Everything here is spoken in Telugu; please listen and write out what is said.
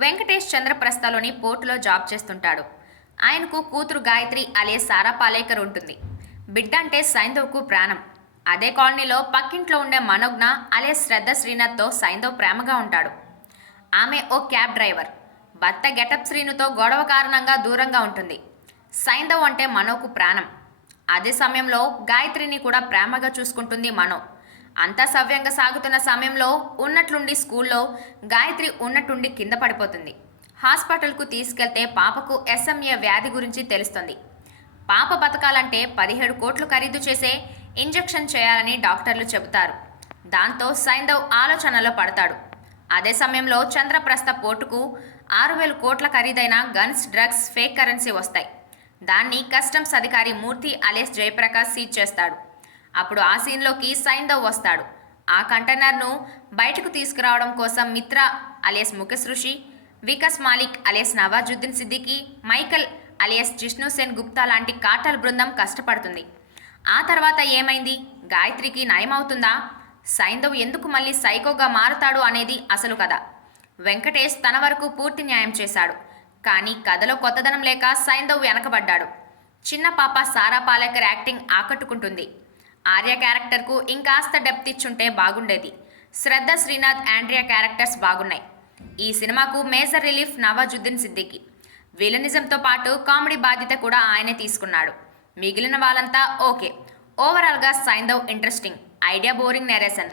వెంకటేష్ చంద్రప్రస్థలోని పోర్టులో జాబ్ చేస్తుంటాడు. ఆయనకు కూతురు గాయత్రి అలియాస్ సారా పాలేకర్ ఉంటుంది. బిడ్డ అంటే సైంధవ్కు ప్రాణం. అదే కాలనీలో పక్కింట్లో ఉండే మనోజ్ఞ అలియాస్ శ్రద్ధ శ్రీనాథ్తో సైంధవ్ ప్రేమగా ఉంటాడు. ఆమె ఓ క్యాబ్ డ్రైవర్. భర్త గెటప్ శ్రీనుతో గొడవ కారణంగా దూరంగా ఉంటుంది. సైంధవ్ అంటే మనోకు ప్రాణం. అదే సమయంలో గాయత్రిని కూడా ప్రేమగా చూసుకుంటుంది మనో. అంతా సవ్యంగా సాగుతున్న సమయంలో ఉన్నట్లుండి స్కూల్లో గాయత్రి ఉన్నట్టుండి కింద పడిపోతుంది. హాస్పిటల్కు తీసుకెళ్తే పాపకు ఎస్ఎంఏ వ్యాధి గురించి తెలుస్తుంది. పాప బతకాలంటే 17 కోట్లు ఖరీదు చేసే ఇంజెక్షన్ చేయాలని డాక్టర్లు చెబుతారు. దాంతో సైంధవ్ ఆలోచనలో పడతాడు. అదే సమయంలో చంద్రప్రస్థ పోర్టుకు 6,000 కోట్ల ఖరీదైన గన్స్, డ్రగ్స్, ఫేక్ కరెన్సీ వస్తాయి. దాన్ని కస్టమ్స్ అధికారి మూర్తి అలియాస్ జయప్రకాష్ సీజ్ చేస్తాడు. అప్పుడు ఆ సీన్లోకి సైంధవ్ వస్తాడు. ఆ కంటైనర్ను బయటకు తీసుకురావడం కోసం మిత్ర అలియాస్ ముఖేష్ ఋషి, Vikas Malik alias Nawazuddin Siddiqui, Michael alias Jishnu Sen Gupta లాంటి కార్టల్ బృందం కష్టపడుతుంది. ఆ తర్వాత ఏమైంది? గాయత్రికి నయమవుతుందా? సైంధవ్ ఎందుకు మళ్ళీ సైకోగా మారుతాడు అనేది అసలు కథ. వెంకటేష్ తన వరకు పూర్తి న్యాయం చేశాడు. కానీ కథలో కొత్తదనం లేక సైంధవ్ వెనకబడ్డాడు. చిన్న పాప సారా పాలేకర్ యాక్టింగ్ ఆకట్టుకుంటుంది. ఆర్య క్యారెక్టర్కు ఇంకాస్త డెప్త్ ఇచ్చుంటే బాగుండేది. శ్రద్ధ శ్రీనాథ్, ఆండ్రియా క్యారెక్టర్స్ బాగున్నాయి. ఈ సినిమాకు మేజర్ రిలీఫ్ నవాజుద్దీన్ సిద్దికీ. విలనిజంతో పాటు కామెడీ బాధ్యత కూడా ఆయనే తీసుకున్నాడు. మిగిలిన వాళ్ళంతా ఓకే. ఓవరాల్గా Saindhav interesting, idea boring narration.